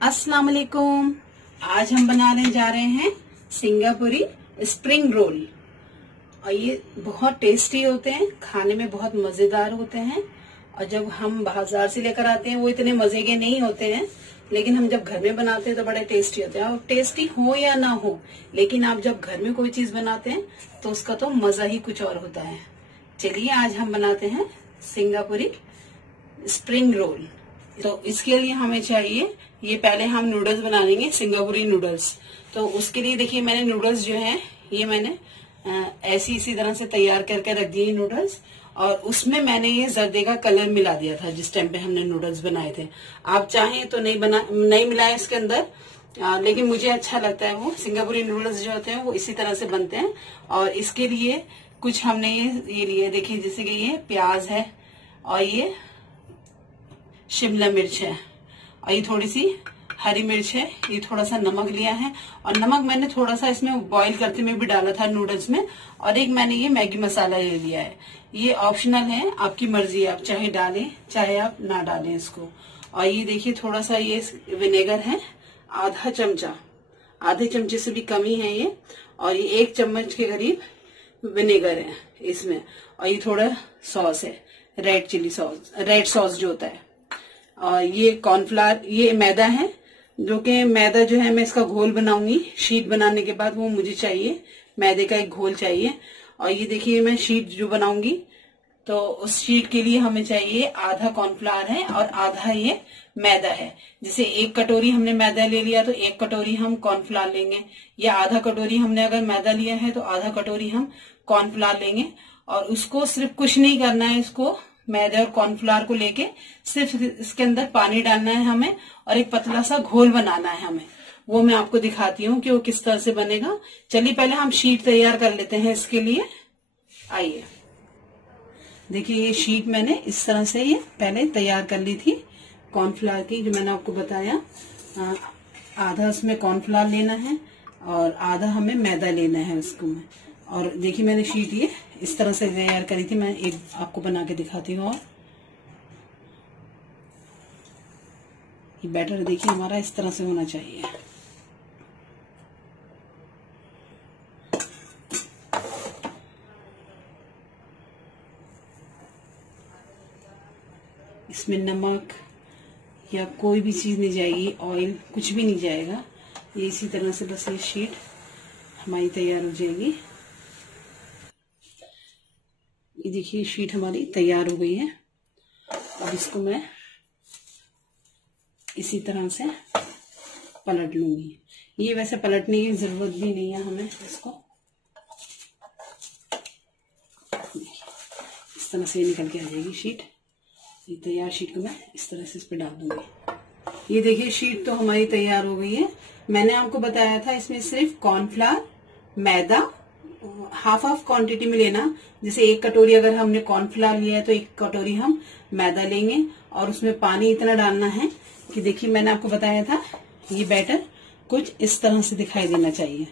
अस्सलाम वालेकुम। आज हम बनाने जा रहे हैं सिंगापुरी स्प्रिंग रोल और ये बहुत टेस्टी होते हैं, खाने में बहुत मजेदार होते हैं। और जब हम बाजार से लेकर आते हैं वो इतने मजे के नहीं होते हैं, लेकिन हम जब घर में बनाते हैं तो बड़े टेस्टी होते हैं। और टेस्टी हो या ना हो, लेकिन आप जब घर में कोई चीज बनाते हैं तो उसका तो मजा ही कुछ और होता है। चलिए आज हम बनाते हैं सिंगापुरी स्प्रिंग रोल। तो इसके लिए हमें चाहिए, ये पहले हम नूडल्स बना लेंगे, सिंगापुरी नूडल्स। तो उसके लिए देखिए मैंने नूडल्स जो है ये मैंने ऐसी इसी तरह से तैयार करके रख दिए नूडल्स। और उसमें मैंने ये जर्दे का कलर मिला दिया था जिस टाइम पे हमने नूडल्स बनाए थे। आप चाहें तो नहीं मिलाए इसके अंदर, लेकिन मुझे अच्छा लगता है। वो सिंगापुरी नूडल्स जो होते हैं वो इसी तरह से बनते हैं। और इसके लिए कुछ हमने ये लिए, देखिए जैसे कि ये प्याज है और ये शिमला मिर्च है और ये थोड़ी सी हरी मिर्च है, ये थोड़ा सा नमक लिया है। और नमक मैंने थोड़ा सा इसमें बॉईल करते में भी डाला था नूडल्स में। और एक मैंने ये मैगी मसाला ले लिया है। ये ऑप्शनल है, आपकी मर्जी है, आप चाहे डालें चाहे आप ना डालें इसको। और ये देखिए थोड़ा सा ये विनेगर है, आधा चमचा, आधे चमचे से भी कम ही है ये। और ये 1 चम्मच के करीब विनेगर है इसमें। और ये थोड़ा सॉस है, red chilli sauce, red sauce जो होता है। और ये कॉर्नफ्लावर, ये मैदा है, जो कि मैदा जो है मैं इसका घोल बनाऊंगी शीट बनाने के बाद। वो मुझे चाहिए, मैदे का एक घोल चाहिए। और ये देखिए मैं शीट जो बनाऊंगी तो उस शीट के लिए हमें चाहिए आधा कॉर्नफ्लावर है और आधा ये मैदा है। जैसे 1 कटोरी हमने मैदा ले लिया तो 1 कटोरी हम कॉर्नफ्लावर लेंगे, या आधा कटोरी हमने अगर मैदा लिया है तो आधा कटोरी हम कॉर्नफ्लावर लेंगे। और उसको सिर्फ कुछ नहीं करना है, इसको मैदे और कॉर्नफ्लावर को लेके सिर्फ इसके अंदर पानी डालना है हमें और एक पतला सा घोल बनाना है हमें। वो मैं आपको दिखाती हूँ कि वो किस तरह से बनेगा। चलिए पहले हम शीट तैयार कर लेते हैं इसके लिए। आइए देखिए ये शीट मैंने इस तरह से ये पहले तैयार कर ली थी कॉर्नफ्लावर की, जो मैंने आपको बताया। आधा उसमें कॉर्नफ्लावर लेना है और आधा हमें मैदा लेना है उसको में। और देखिए मैंने शीट ये इस तरह से तैयार करी थी। मैं एक आपको बना के दिखाती हूँ। और ये बैटर देखिए हमारा इस तरह से होना चाहिए। इसमें नमक या कोई भी चीज नहीं जाएगी, ऑयल कुछ भी नहीं जाएगा। ये इसी तरह से बस ये शीट हमारी तैयार हो जाएगी। ये देखिए शीट हमारी तैयार हो गई है। अब इसको मैं इसी तरह से पलट लूंगी। ये वैसे पलटने की जरूरत भी नहीं है हमें, इसको इस तरह से निकल के आ जाएगी शीट। ये तैयार शीट को मैं इस तरह से इस पे डाल दूंगी। ये देखिए शीट तो हमारी तैयार हो गई है। मैंने आपको बताया था इसमें सिर्फ कॉर्नफ्लावर, मैदा हाफ क्वांटिटी में लेना। जैसे 1 कटोरी अगर हमने कॉर्नफ्लावर लिया है तो 1 कटोरी हम मैदा लेंगे। और उसमें पानी इतना डालना है कि देखिए मैंने आपको बताया था ये बैटर कुछ इस तरह से दिखाई देना चाहिए,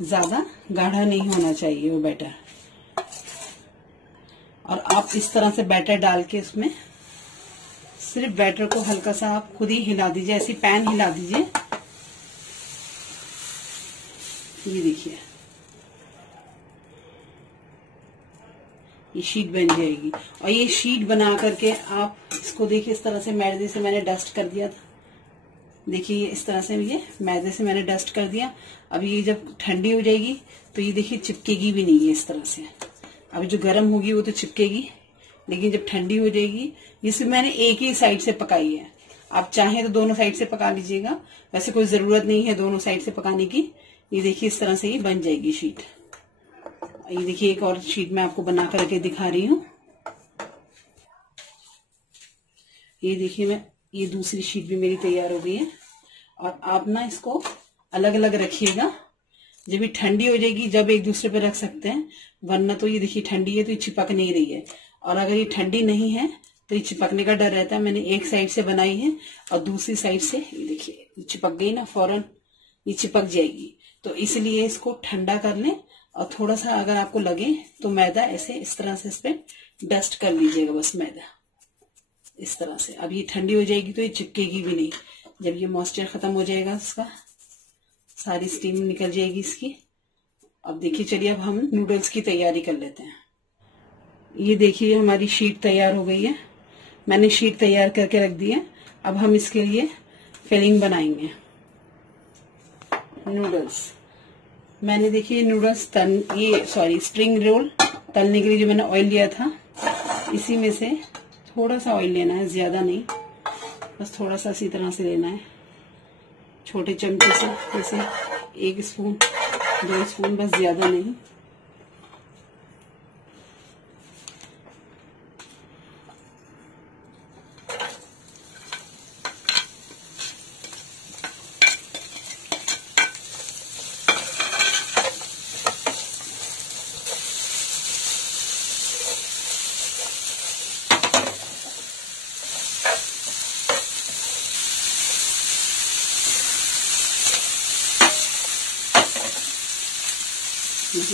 ज्यादा गाढ़ा नहीं होना चाहिए वो बैटर। और आप इस तरह से बैटर डाल के उसमें सिर्फ बैटर को हल्का सा आप खुद ही हिला दीजिए, ऐसी पैन हिला दीजिए। ये देखिए ये शीट बन जाएगी। और ये शीट बना करके आप इसको देखिए इस तरह से मैदे से मैंने डस्ट कर दिया था। देखिए ये इस तरह से ये मैदे से मैंने डस्ट कर दिया। अब ये जब ठंडी हो जाएगी तो ये देखिए चिपकेगी भी नहीं है इस तरह से। अब जो गर्म होगी वो तो चिपकेगी, लेकिन जब ठंडी हो जाएगी, ये सिर्फ मैंने एक ही साइड से पकाई है। आप चाहें तो दोनों साइड से पका लीजिएगा, वैसे कोई जरूरत नहीं है दोनों साइड से पकाने की। ये देखिए इस तरह से ये बन जाएगी शीट। ये देखिए एक और शीट मैं आपको बना करके दिखा रही हूँ। ये देखिए मैं ये दूसरी शीट भी मेरी तैयार हो गई है। और आप ना इसको अलग अलग रखिएगा, जब ये ठंडी हो जाएगी जब एक दूसरे पे रख सकते हैं, वरना तो ये देखिए ठंडी है तो ये चिपक नहीं रही है। और अगर ये ठंडी नहीं है तो ये चिपकने का डर रहता है। मैंने एक साइड से बनाई है और दूसरी साइड से ये देखिए चिपक गई ना, फौरन ये चिपक जाएगी। तो इसलिए इसको ठंडा कर लें। और थोड़ा सा अगर आपको लगे तो मैदा ऐसे इस तरह से इस पे डस्ट कर लीजिएगा, बस मैदा इस तरह से। अब ये ठंडी हो जाएगी तो ये चिपकेगी भी नहीं। जब ये मॉइस्चर खत्म हो जाएगा इसका, सारी स्टीम निकल जाएगी इसकी। अब देखिए, चलिए अब हम नूडल्स की तैयारी कर लेते हैं। ये देखिए हमारी शीट तैयार हो गई है। मैंने शीट तैयार करके रख दी है। अब हम इसके लिए फिलिंग बनाएंगे। नूडल्स मैंने देखिए नूडल्स स्प्रिंग रोल तलने के लिए जो मैंने ऑयल लिया था, इसी में से थोड़ा सा ऑयल लेना है, ज्यादा नहीं, बस थोड़ा सा इसी तरह से लेना है, छोटे चमचे से, जैसे 1 स्पून 2 स्पून, बस ज्यादा नहीं।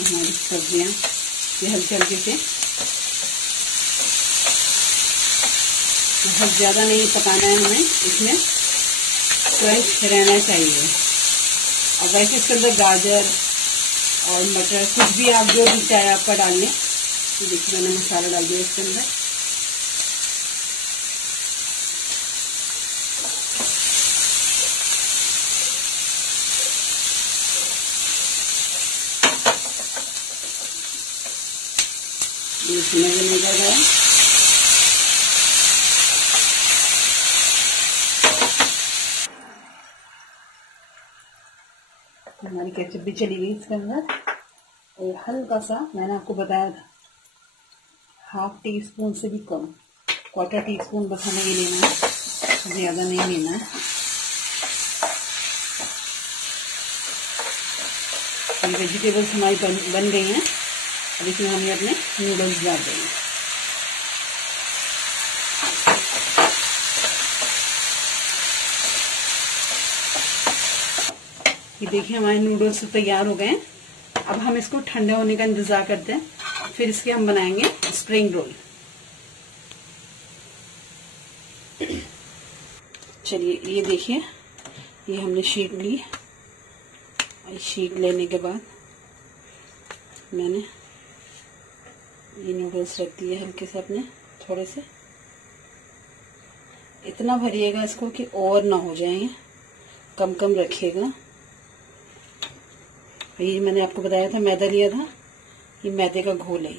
हमारी सब्जियां ये हल्के हल्के से, बहुत ज्यादा नहीं पकाना है हमें, इसमें क्रंच रहना चाहिए। और वैसे इसके अंदर गाजर और मटर कुछ भी आप जो भी चाहे आपका डाल लें। देखिए मैंने मसाला डाल दिया इसके अंदर। इसमें निकल गया। हमारी केचप भी चली गई इसके अंदर। और हल्का सा मैंने आपको बताया था, 1/2 टीस्पून से भी कम, 1/4 टीस्पून बस हमें ये लेना है, ज्यादा नहीं लेना है। ये वेजिटेबल्स हमारी बन गई हैं। अब इसमें हम अपने नूडल्स डाल देंगे। ये देखिए हमारे नूडल्स तैयार हो गए हैं। अब हम इसको ठंडे होने का इंतजार करते हैं, फिर इसके हम बनाएंगे स्प्रिंग रोल। चलिए ये देखिए, ये हमने शीट ली। शीट लेने के बाद मैंने ये नूडल्स रख दिए हल्के से अपने, थोड़े से। इतना भरिएगा इसको कि और ना हो जाए, कम कम रखिएगा। ये मैंने आपको बताया था मैदा लिया था, ये मैदे का घोल है।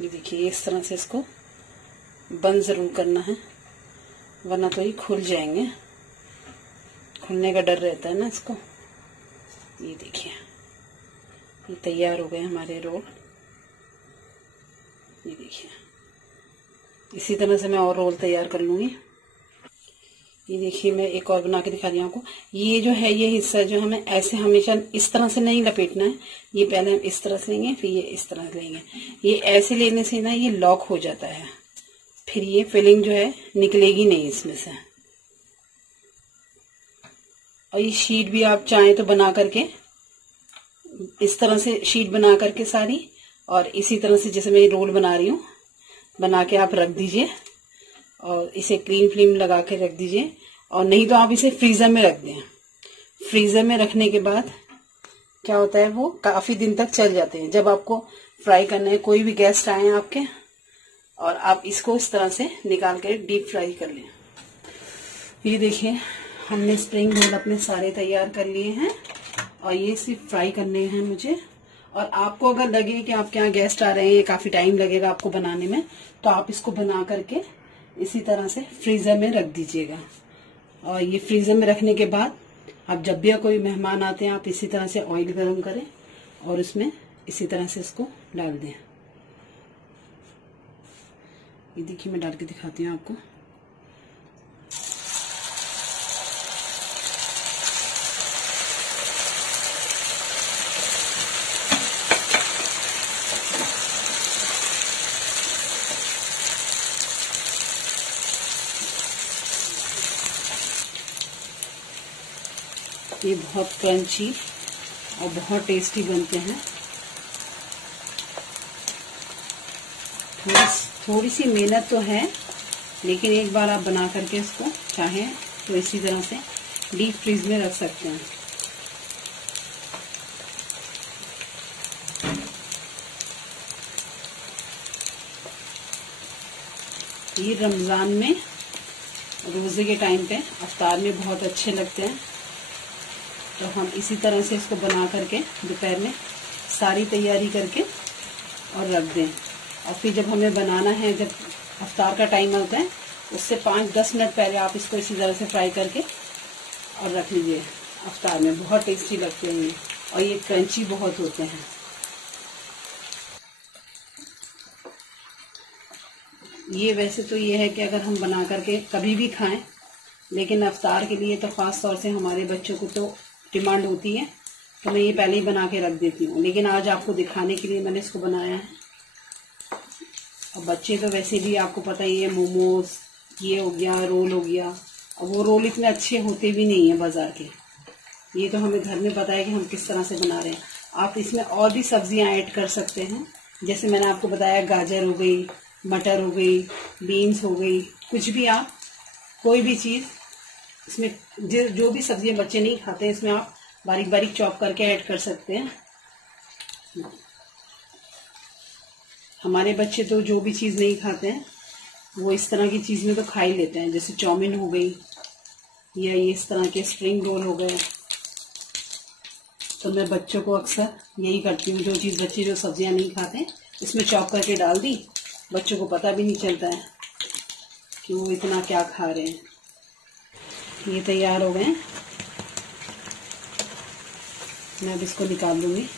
ये देखिए इस तरह से इसको बंद जरूर करना है, वरना तो ये खुल जाएंगे, खुलने का डर रहता है ना इसको। ये देखिए ये तैयार हो गए हमारे रोल। ये देखिए इसी तरह से मैं और रोल तैयार कर लूंगी। ये देखिए मैं एक और बना के दिखा रही हूँ आपको। ये जो है ये हिस्सा जो हमें ऐसे हमेशा इस तरह से नहीं लपेटना है, ये पहले हम इस तरह से लेंगे, फिर ये इस तरह से लेंगे। ये ऐसे लेने से ना ये लॉक हो जाता है, फिर ये फिलिंग जो है निकलेगी नहीं इसमें से। और ये शीट भी आप चाहें तो बना करके इस तरह से शीट बना करके सारी, और इसी तरह से जैसे मैं ये रोल बना रही हूँ बना के आप रख दीजिए, और इसे क्लीन फ्लेम लगा के रख दीजिए। और नहीं तो आप इसे फ्रीजर में रख दें। फ्रीजर में रखने के बाद क्या होता है, वो काफी दिन तक चल जाते हैं। जब आपको फ्राई करना है, कोई भी गेस्ट आए आपके, और आप इसको इस तरह से निकाल कर डीप फ्राई कर लें। ये देखिए हमने स्प्रिंग रोल अपने सारे तैयार कर लिए हैं, और ये सिर्फ फ्राई करने हैं मुझे। और आपको अगर लगे कि आपके यहाँ गेस्ट आ रहे हैं, काफी टाइम लगेगा आपको बनाने में, तो आप इसको बना करके इसी तरह से फ्रीजर में रख दीजिएगा। और ये फ्रीजर में रखने के बाद आप जब भी कोई मेहमान आते हैं, आप इसी तरह से ऑयल गरम करें और उसमें इसी तरह से इसको डाल दें। ये देखिए मैं डाल के दिखाती हूँ आपको। ये बहुत क्रंची और बहुत टेस्टी बनते हैं। थोड़ी सी मेहनत तो है, लेकिन एक बार आप बना करके इसको चाहें तो इसी तरह से डीप फ्रीज में रख सकते हैं। ये रमज़ान में रोज़े के टाइम पे अफ्तार में बहुत अच्छे लगते हैं। तो हम इसी तरह से इसको बना करके दोपहर में सारी तैयारी करके और रख दें, और फिर जब हमें बनाना है, जब अफ्तार का टाइम होता है, उससे 5-10 मिनट पहले आप इसको इसी तरह से फ्राई करके और रख लीजिए। अफ्तार में बहुत टेस्टी लगते हैं ये, और ये क्रंची बहुत होते हैं। ये वैसे तो ये है कि अगर हम बना करके कभी भी खाएं, लेकिन अफ्तार के लिए तो ख़ास तौर से हमारे बच्चों को तो डिमांड होती है, तो मैं ये पहले ही बना के रख देती हूँ। लेकिन आज आपको दिखाने के लिए मैंने इसको बनाया है। और बच्चे तो वैसे भी आपको पता ही है, मोमोज ये हो गया, रोल हो गया, और वो रोल इतने अच्छे होते भी नहीं है बाजार के। ये तो हमें घर में पता है कि हम किस तरह से बना रहे हैं। आप इसमें और भी सब्जियां ऐड कर सकते हैं, जैसे मैंने आपको बताया, गाजर हो गई, मटर हो गई, बीन्स हो गई, कुछ भी आप कोई भी चीज़ इसमें, जो भी सब्जियां बच्चे नहीं खाते, इसमें आप बारीक बारीक चॉप करके ऐड कर सकते हैं। हमारे बच्चे तो जो भी चीज़ नहीं खाते हैं वो इस तरह की चीज़ में तो खा ही लेते हैं, जैसे चाउमीन हो गई या ये इस तरह के स्प्रिंग रोल हो गए। तो मैं बच्चों को अक्सर यही करती हूँ, जो चीज़ बच्चे जो सब्जियां नहीं खाते इसमें चॉप करके डाल दी, बच्चों को पता भी नहीं चलता है कि वो इतना क्या खा रहे हैं। ये तैयार हो गए, मैं अब इसको निकाल लूँगी।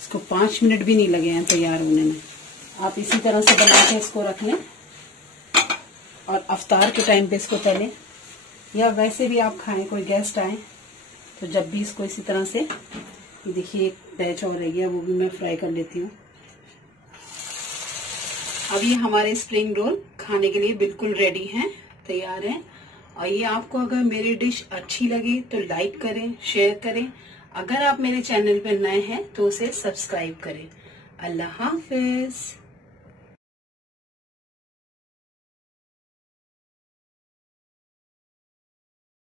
इसको 5 मिनट भी नहीं लगे हैं तैयार होने में। आप इसी तरह से बना के इसको रख लें और अफ्तार के टाइम पे इसको तलें, या वैसे भी आप खाएं, कोई गेस्ट आए तो जब भी इसको इसी तरह से, देखिए एक बैच और रह गया, वो भी मैं फ्राई कर लेती हूँ। अब ये हमारे स्प्रिंग रोल खाने के लिए बिल्कुल रेडी हैं, तैयार हैं। और ये आपको अगर मेरी डिश अच्छी लगी तो लाइक करें, शेयर करें। अगर आप मेरे चैनल पर नए हैं तो उसे सब्सक्राइब करें। अल्लाह हाफिज।